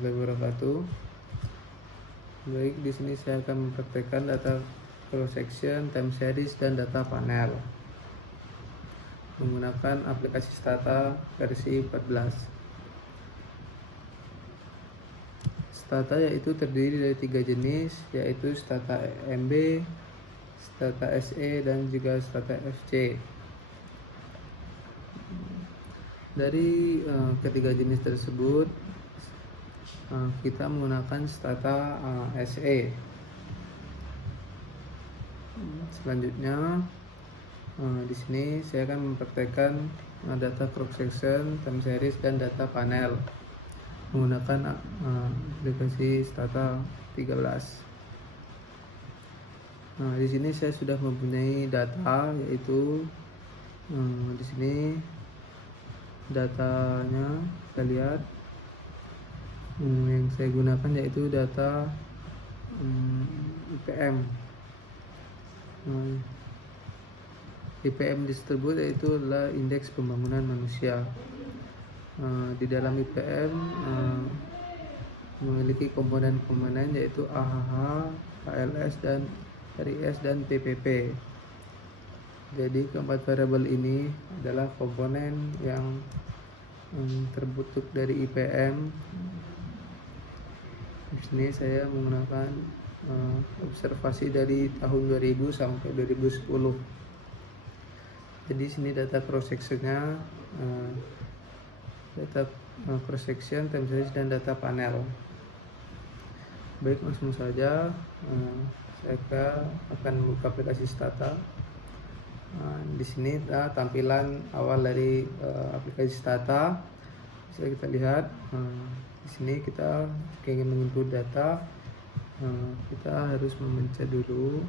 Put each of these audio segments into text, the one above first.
warahmatullahi wabarakatuh. Baik, di sini saya akan mempraktekkan data cross section, time series, dan data panel menggunakan aplikasi Stata versi 14. Stata yaitu terdiri dari 3 jenis, yaitu Stata EMB, Stata SE, dan juga Stata FC. Dari ketiga jenis tersebut kita menggunakan Stata SE. Selanjutnya di sini saya akan mempraktekkan data cross section, time series, dan data panel menggunakan aplikasi Stata 13. Di sini saya sudah mempunyai data, yaitu di sini datanya kita lihat. Yang saya gunakan yaitu data IPM. IPM tersebut yaitu adalah indeks pembangunan manusia. Di dalam IPM memiliki komponen-komponen yaitu AHH, ALS, dan RIS, dan PPP. Jadi keempat variabel ini adalah komponen yang terbentuk dari IPM. Di sini saya menggunakan observasi dari tahun 2000 sampai 2010. Jadi sini data cross sectionnya, data cross section, time series, dan data panel. Baik, langsung saja saya akan buka aplikasi Stata. Di sini tampilan awal dari aplikasi Stata. Bisa kita lihat di sini kita ingin menginput data, kita harus memencet dulu,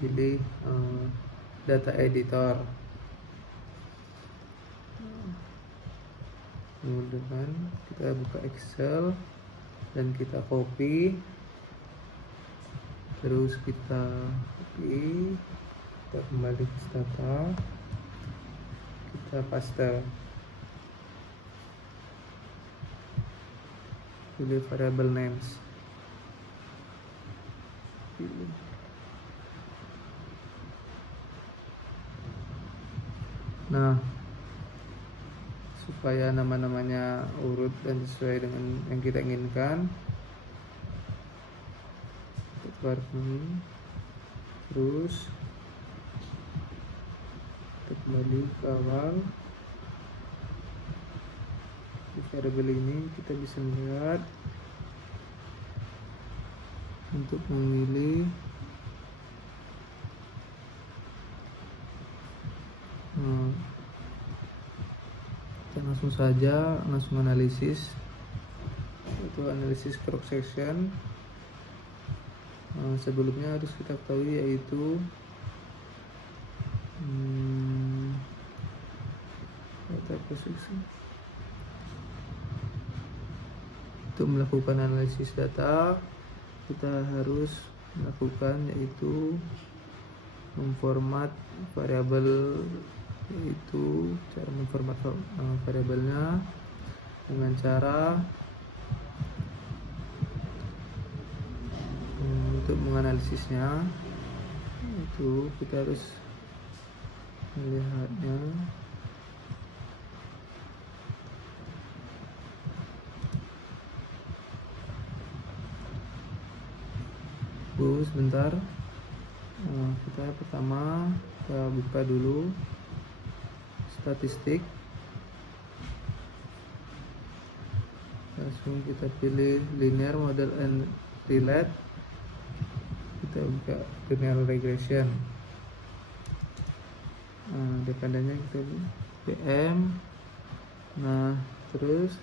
pilih data editor, kemudian kita buka Excel dan kita copy, terus kita kembali ke Stata, kita paste, pilih variable names, pilih. Nah, supaya nama-namanya urut dan sesuai dengan yang kita inginkan, kita terus kita kembali ke awal. Di variabel ini kita bisa melihat untuk memilih kita langsung analisis, itu analisis cross section. Sebelumnya harus kita ketahui yaitu data cross section. Untuk melakukan analisis data, kita harus melakukan yaitu memformat variabel, yaitu cara memformat variabelnya dengan cara untuk menganalisisnya, itu kita harus melihatnya. Sebentar, kita pertama kita buka dulu statistik, langsung kita pilih linear model and relate, kita buka linear regression. Dependennya kita PM. Nah, terus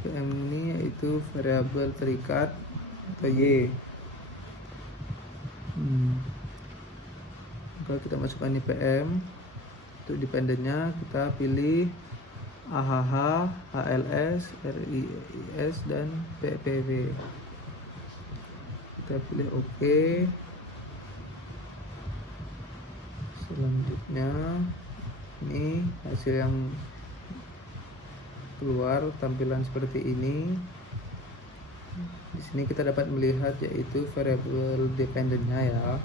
PM ini yaitu variabel terikat atau Y. Kalau kita masukkan IPM, untuk dependennya kita pilih AHH, ALS, RIS, dan PPP. Kita pilih OK. Selanjutnya ini hasil yang keluar tampilan seperti ini. Di sini kita dapat melihat yaitu variabel dependennya ya.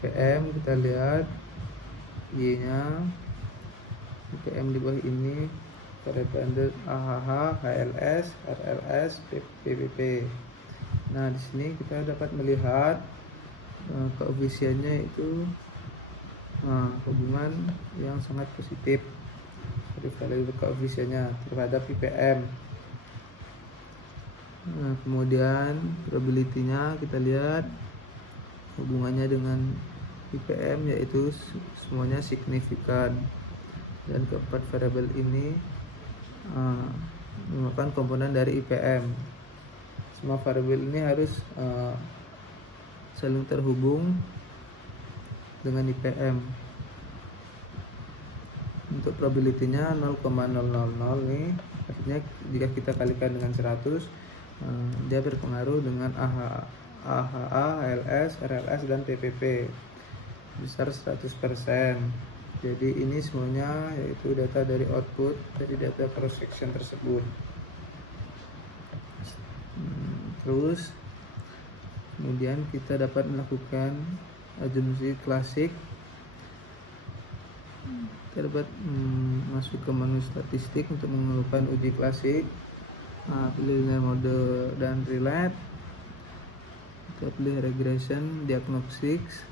IPM kita lihat Y-nya, IPM di bawah ini variabel AHH, HLS, RLS, PPP. Nah, di sini kita dapat melihat koefisiennya itu hubungan yang sangat positif dari value koefisiennya terhadap IPM. Nah, kemudian probability-nya kita lihat hubungannya dengan IPM yaitu semuanya signifikan, dan keempat variabel ini merupakan komponen dari IPM. Semua variabel ini harus saling terhubung dengan IPM. Untuk probability-nya 0,000 nih, artinya jika kita kalikan dengan 100, dia berpengaruh dengan AHA, HLS, RLS, dan PPP besar 100%. Jadi ini semuanya yaitu data dari output dari data cross section tersebut. Terus kemudian kita dapat melakukan asumsi klasik. Kita dapat masuk ke menu statistik untuk mengeluarkan uji klasik. Pilih linear model dan relate. Kita pilih regression, diagnostics.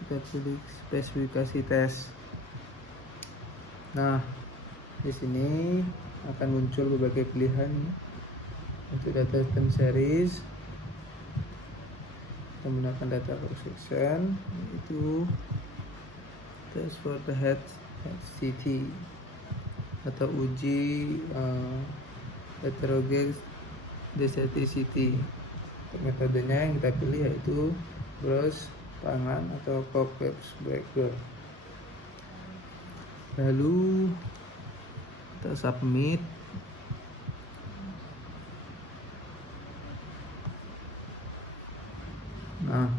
Kita pilih spesifikasi tes. Nah, di sini akan muncul berbagai pilihan untuk data time series. Kita menggunakan data cross section, yaitu test for the HCT atau uji heterogeneous density. Metodenya yang kita pilih yaitu Gross, Pangan, atau Cobwebs Breaker. Lalu kita submit. Nah,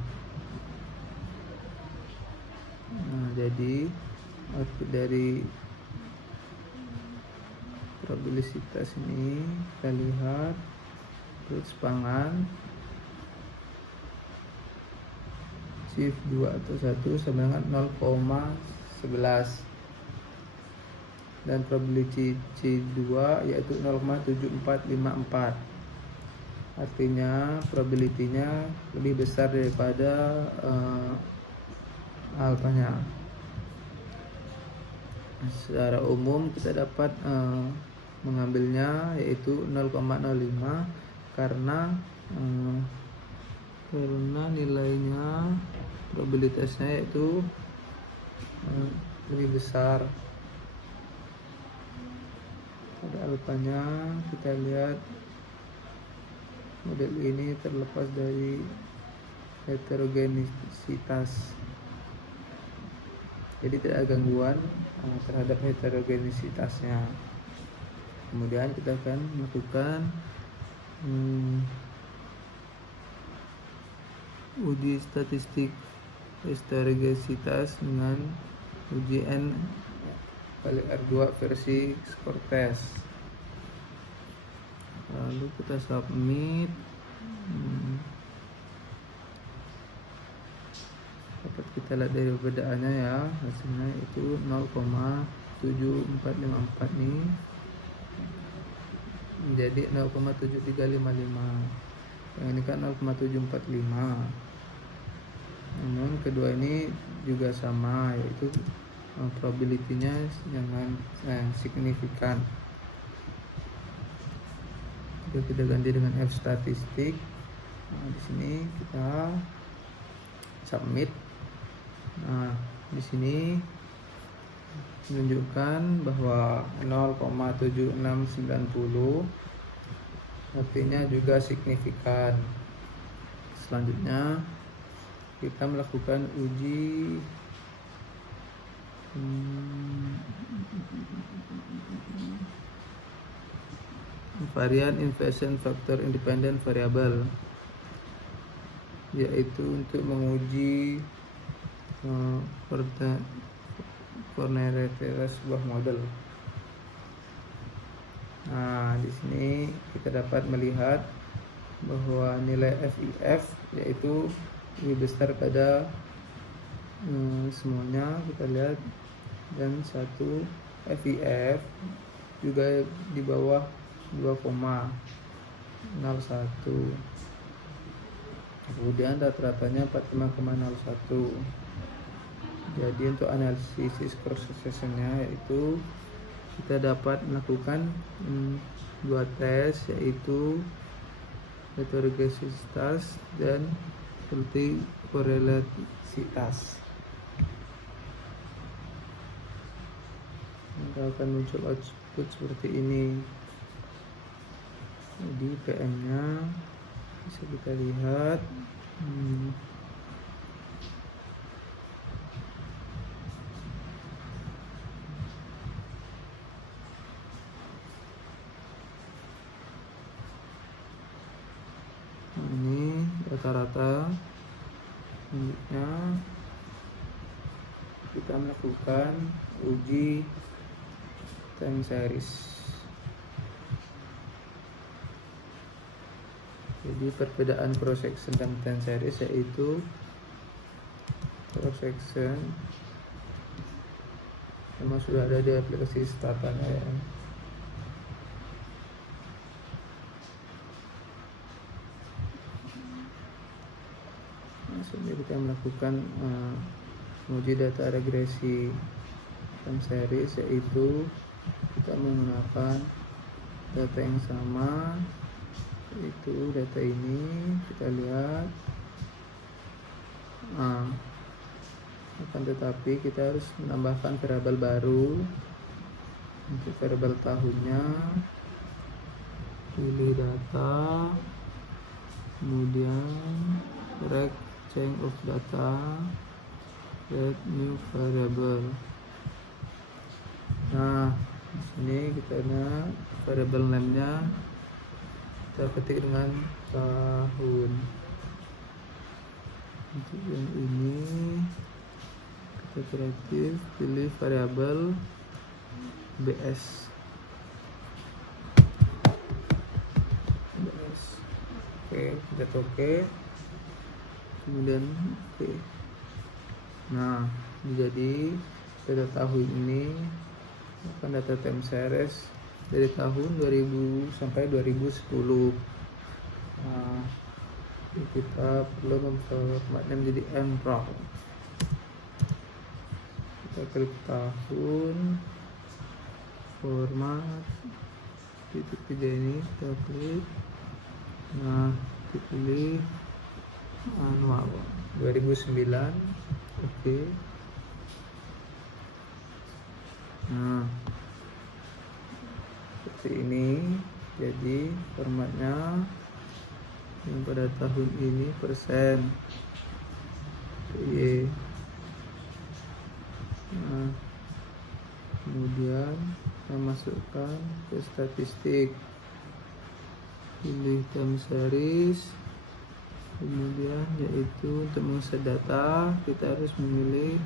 jadi output dari probabilitas ini kita lihat terus pangan shift 2 atau 1 sama dengan 0,11, dan probability C2 yaitu 0,7454. Artinya probability-nya lebih besar daripada alfanya. Secara umum kita dapat mengambilnya yaitu 0,05 karena nilainya probabilitasnya yaitu lebih besar. Pada alfanya kita lihat model ini terlepas dari heterogenisitas, jadi tidak ada gangguan terhadap heterogenisitasnya. Kemudian kita akan melakukan uji statistik heterogenisitas dengan uji N kali R2 versi skor test. Lalu kita submit. Dapat kita lihat dari perbedaannya ya, hasilnya itu 0,7454 nih menjadi 0,7355. yang ini kan 0,745. Namun kedua ini juga sama, yaitu probability-nya jangan signifikan. Jadi kita ganti dengan F statistik. Nah, di sini kita submit. Nah, di sini menunjukkan bahwa 0,7690 artinya juga signifikan. Selanjutnya kita melakukan uji varian inversion factor independent variable, yaitu untuk menguji covariance sebuah model. di sini kita dapat melihat bahwa nilai FIF yaitu lebih besar pada semuanya, kita lihat, dan satu FIF juga di bawah 2,01. Kemudian rata-ratanya 45,01. Jadi untuk analisis cross sectionnya yaitu kita dapat melakukan dua tes, yaitu heterogenesitas dan multikorelativitas. Maka akan muncul output seperti ini. Jadi PM nya bisa kita lihat. Ini rata-rata. Selanjutnya kita melakukan uji time series. Jadi perbedaan cross section dan time series yaitu cross section memang sudah ada di aplikasi Stata ya. Selanjutnya kita melakukan menguji data regresi time series, yaitu kita menggunakan data yang sama, yaitu data ini. Kita lihat akan tetapi kita harus menambahkan variabel baru. Untuk variabel tahunnya, pilih data, kemudian rect change of data, add new variable. Nah, di sini kita lihat variabel name-nya kita ketik dengan tahun. Untuk yang ini kita kreatif, pilih variabel BS. Oke, kita oke. Kemudian oke. Nah, jadi pada tahun ini akan data time series dari tahun 2000 sampai 2010. Nah, kita perlu memformatnya menjadi mprog. Kita klik tahun, format, titik 3 ini kita klik. Nah, dipilih manual 2009. Oke. Nah, seperti ini. Jadi formatnya yang pada tahun ini persen Y. Nah, kemudian kita masukkan ke statistik, pilih time series. Kemudian yaitu untuk mengusir data kita harus memilih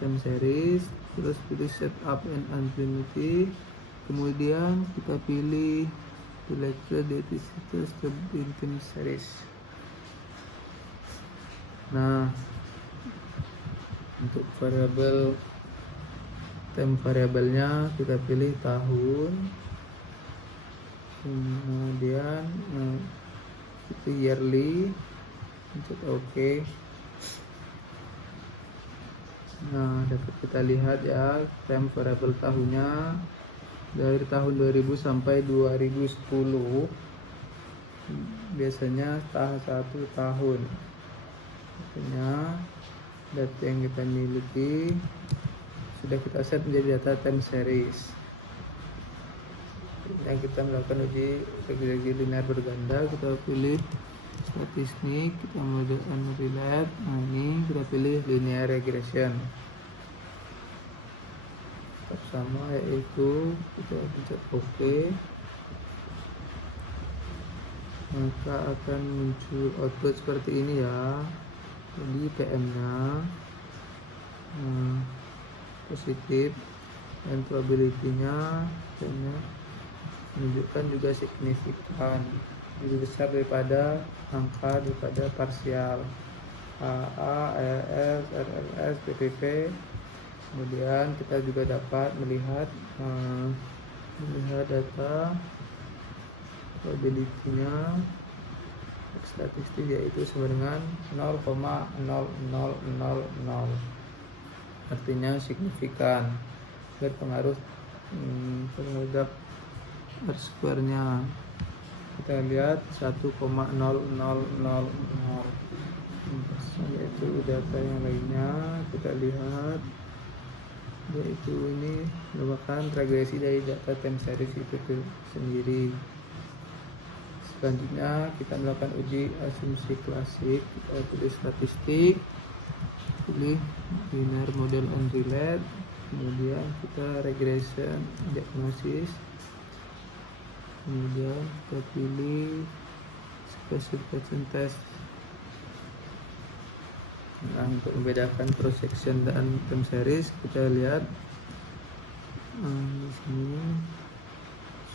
time series, terus pilih setup and unlimited. Kemudian kita pilih electrodeticitas ke time series. Nah, untuk variabel time variabelnya kita pilih tahun. Kemudian itu yearly. Untuk oke. Nah, dapat kita lihat ya time variabel tahunnya dari tahun 2000 sampai 2010. Biasanya tahun 1 tahun. Artinya data yang kita miliki sudah kita set menjadi data time series. Yang kita melakukan uji regresi linear berganda, kita pilih statistik, kita model relate. Nah, ini kita pilih linear regression. Tetap sama, yaitu kita pencet OK. Maka akan muncul output seperti ini ya. Jadi PM nya positif dan probability nya menunjukkan juga signifikan lebih besar daripada angka daripada parsial AA, RRS, RRS, PPP. Kemudian kita juga dapat melihat data probability-nya statistik, yaitu sama dengan 0,0000, artinya signifikan, berpengaruh terhadap R-square-nya. Kita lihat 1,0000, yaitu data yang lainnya kita lihat, yaitu ini merupakan regresi dari data time series itu sendiri. Selanjutnya kita melakukan uji asumsi klasik. Kita pilih statistik, pilih linear model and relate, kemudian kita regression diagnosis, kemudian kita pilih specification test. Nah, untuk membedakan cross section dan time series, kita lihat di sini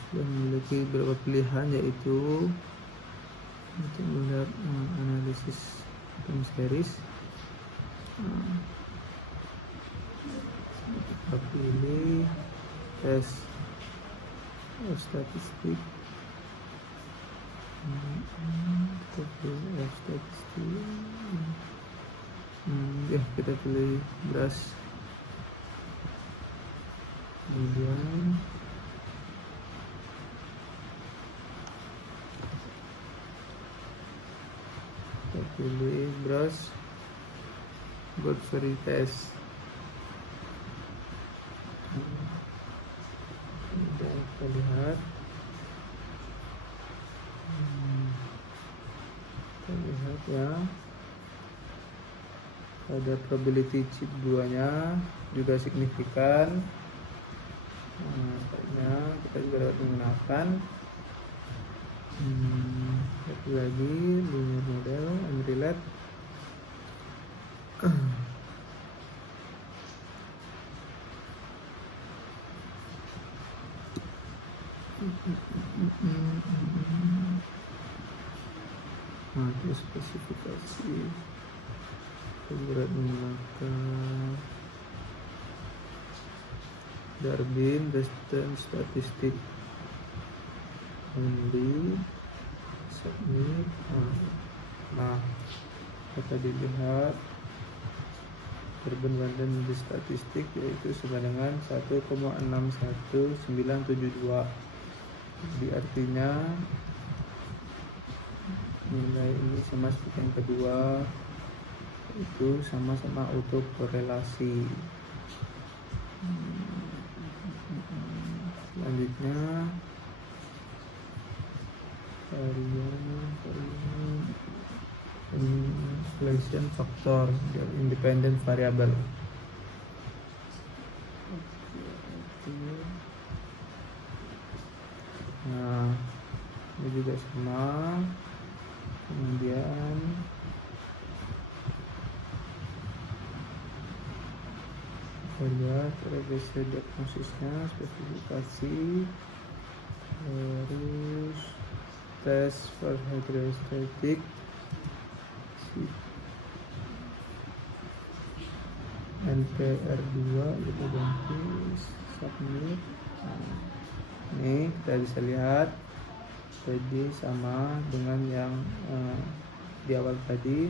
sudah memiliki beberapa pilihan, yaitu untuk melihat analisis time series. Kita pilih test statistik, kita pilih statistik. Kita pilih brush, kemudian kita pilih brush Godfrey test. Kemudian kita lihat ya, pada probability chip 2 nya juga signifikan. Karena kita juga dapat menggunakan satu lagi linear model and relate. Itu spesifikasi berat menggunakan Darwin Western statistik only submit. Kita dilihat perbandingan di statistik, yaitu sama dengan 1,61972. Jadi artinya nilai ini sama seperti yang kedua, itu sama-sama autokorelasi. Selanjutnya inflation faktor independent variable. Nah, ini juga sama. Kemudian kita lihat regresi diagnosisnya, spesifikasi, terus tes for hydrostatic, NPR2 kita ganti submit. Ini kita bisa lihat jadi sama dengan yang di awal tadi,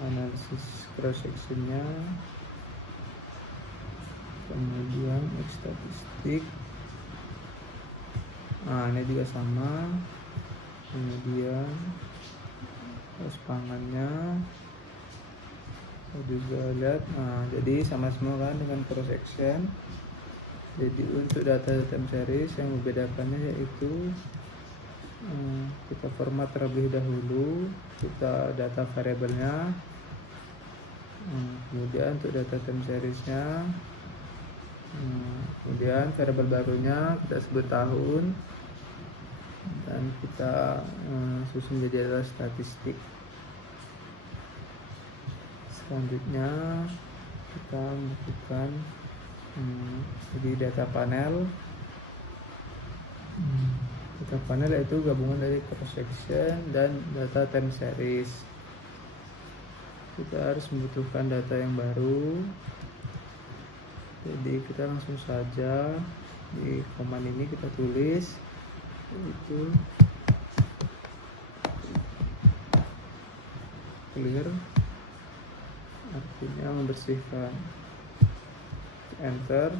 analisis cross sectionnya, kemudian statistik. Ini juga sama, kemudian pos pangannya kita juga lihat. Jadi sama semua kan dengan cross section. Jadi untuk data time series yang membedakannya yaitu kita format terlebih dahulu, kita data variabelnya, kemudian untuk data time seriesnya, kemudian variabel barunya kita sebut tahun, dan kita susun jadi data statistik. Selanjutnya kita melakukan jadi data panel. data panel yaitu gabungan dari cross section dan data time series. Kita harus membutuhkan data yang baru, jadi kita langsung saja di command ini kita tulis itu clear, artinya membersihkan. Enter.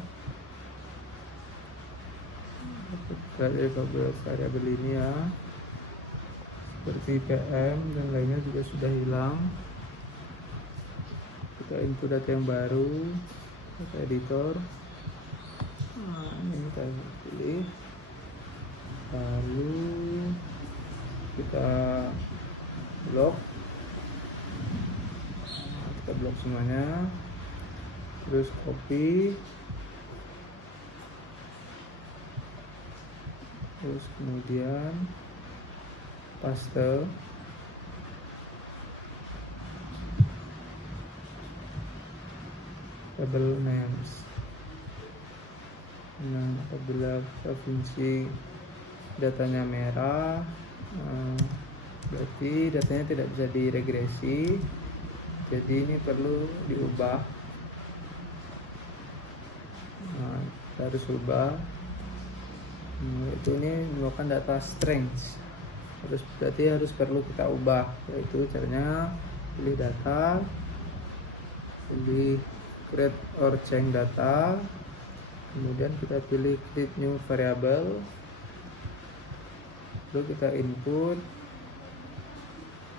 Dari variabel ini ya, seperti PM dan lainnya juga sudah hilang. Kita input data yang baru, data editor. Nah, ini kita pilih, lalu kita blok, semuanya, terus copy, terus kemudian paste. Table names. Nah, apabila provinsi datanya merah, berarti datanya tidak bisa diregresi, jadi ini perlu diubah. Nah, kita harus ubah. Itu ini merupakan data strings, berarti harus perlu kita ubah, yaitu caranya pilih data, pilih create or change data, kemudian kita pilih create new variable, lalu kita input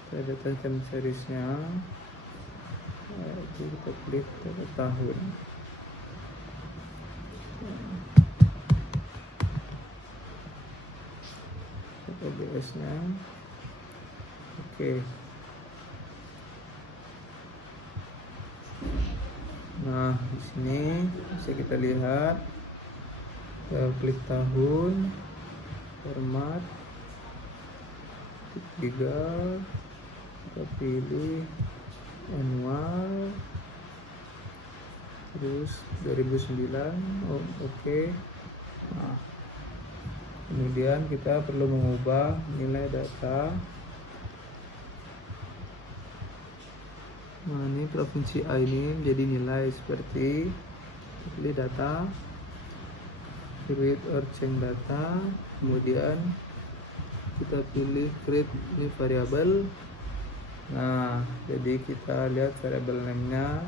data time seriesnya, itu kita pilih data tahun. OBS nya oke. Nah, di sini bisa kita lihat, kita klik tahun, format, tiga, kita pilih annual, terus 2009, oke. Nah, kemudian kita perlu mengubah nilai data. Nah, ini provinsi A ini menjadi nilai seperti, pilih data, create or change data, kemudian kita pilih create new variable. Nah, jadi kita lihat variable name-nya,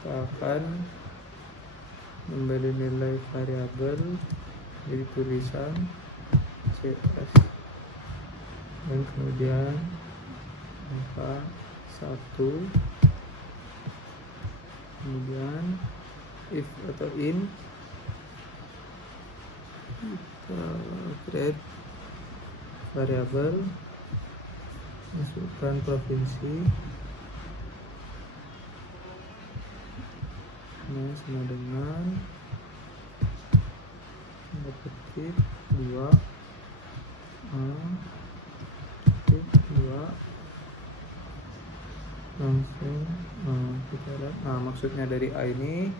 kita akan memberi nilai variabel jadi tulisan CS, dan kemudian angka 1, kemudian if atau in, kita create variabel, masukkan provinsi, nah sama dengan petik 2 petik 2 langsung kita lihat. Nah, maksudnya dari A ini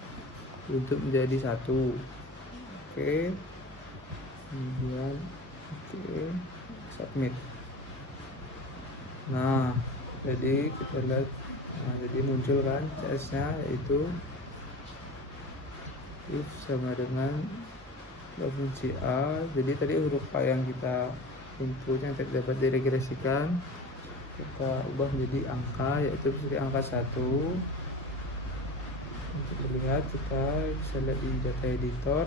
untuk menjadi 1, oke. Kemudian oke, submit. Nah, jadi kita lihat, nah, jadi muncul kan CS nya, yaitu if sama dengan provinsi A. Jadi tadi huruf A yang kita inputnya tidak dapat diregresikan, kita ubah menjadi angka, yaitu seperti angka 1. Untuk dilihat, kita bisa lihat di data editor,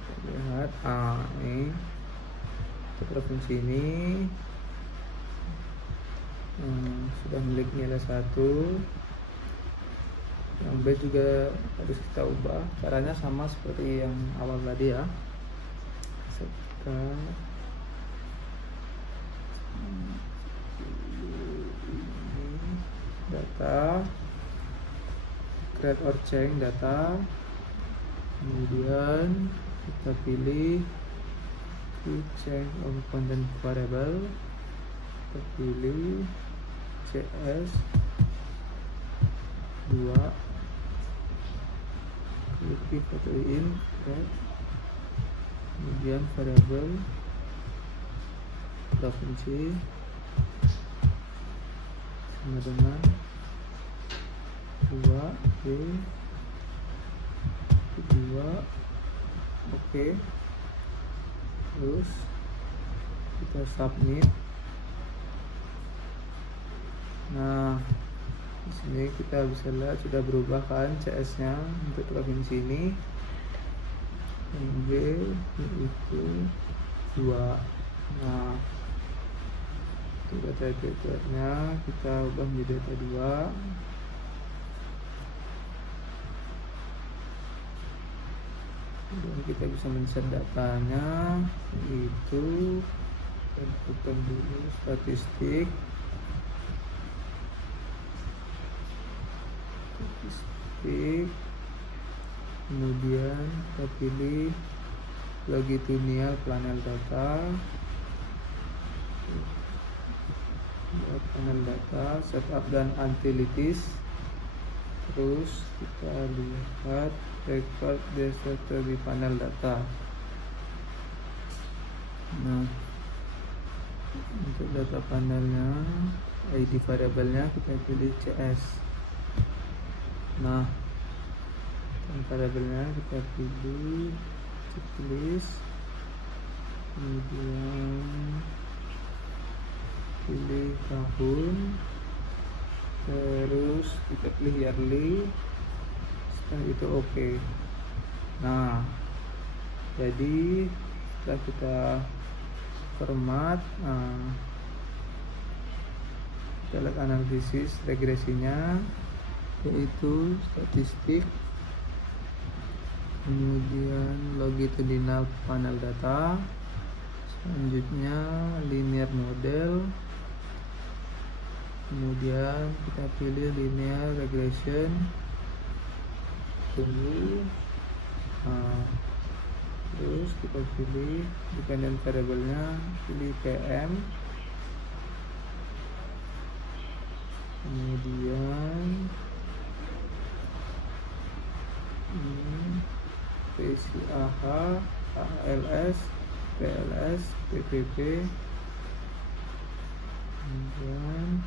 kita lihat ini untuk provinsi ini sudah memiliki nilai 1. Yang B juga harus kita ubah, caranya sama seperti yang awal tadi ya. Kita data, create or change data, kemudian kita pilih change on content variable, kita pilih CS 2, klik atau in, kemudian variabel provinsi sama dengan 2 B 2. Oke, terus kita submit. Nah, di sini kita bisa lihat sudah berubah kan CS nya untuk provinsi ini. B itu 2. Nah, untuk data nya kita ubah menjadi data 2. Dan kita bisa men-set datanya, itu tentukan dulu statistik, kemudian kita pilih longitudinal panel data, setup dan utilities. Terus kita lihat record data di panel data. Nah, untuk data panelnya, ID variabelnya kita pilih CS. Nah, variabelnya kita pilih checklist, kemudian pilih tahun, terus kita pilih yearly, setelah itu oke. Nah, jadi setelah kita format, kita lihat analisis regresinya, yaitu statistik, kemudian longitudinal panel data, selanjutnya linear model, kemudian kita pilih linear regression, tunggu. Terus kita pilih dependent variabelnya, pilih PM, kemudian PCAH, ALS, PLS, PPP, kemudian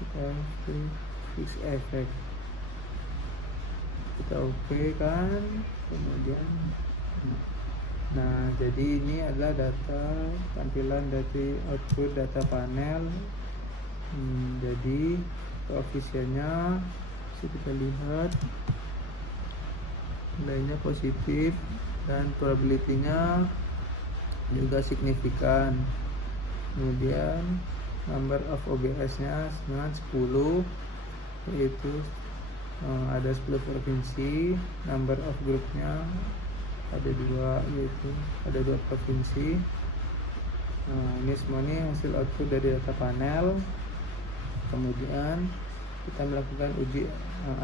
kita pilih fix effect, kita oke kan. Kemudian nah, jadi ini adalah data tampilan dari output data panel. Jadi koefisiennya kita lihat nilainya positif dan probability-nya juga signifikan. Kemudian number of OBS-nya dengan 10, yaitu ada 10 provinsi. Number of group-nya ada 2, yaitu ada 2 provinsi. Ini semua ini hasil output dari data panel. Kemudian kita melakukan uji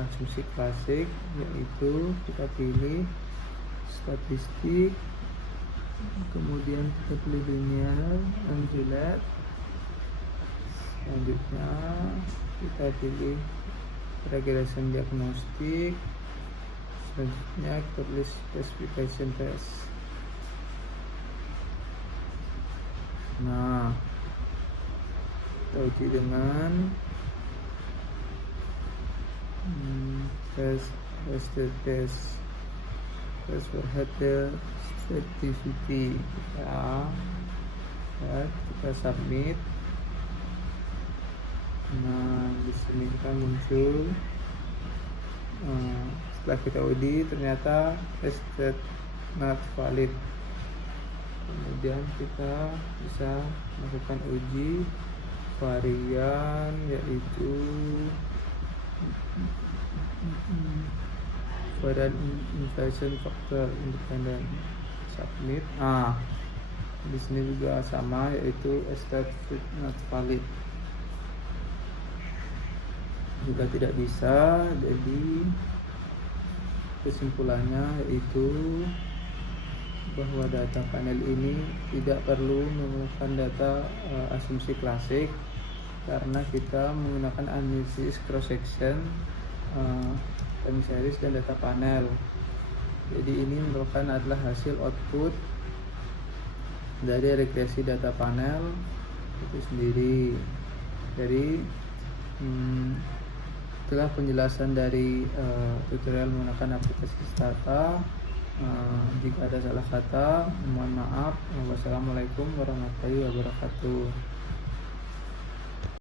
asumsi klasik, yaitu kita pilih statistik, kemudian kita pilih linear and relate, selanjutnya kita pilih regression diagnostik, selanjutnya kita pilih specification test. Nah, kita uji dengan test for heterogeneity. Kita submit. Nah, di sini kita muncul. Setelah kita uji, ternyata tested not valid. Kemudian kita bisa melakukan uji varian, yaitu varian inflation factor independent. Submit. Di sini juga sama, yaitu tested not valid, juga tidak bisa. Jadi kesimpulannya yaitu bahwa data panel ini tidak perlu menggunakan data asumsi klasik, karena kita menggunakan analisis cross section, time series dan data panel. Jadi ini merupakan adalah hasil output dari regresi data panel itu sendiri. Jadi itulah penjelasan dari tutorial menggunakan aplikasi Stata. Jika ada salah kata, mohon maaf. Wassalamualaikum warahmatullahi wabarakatuh.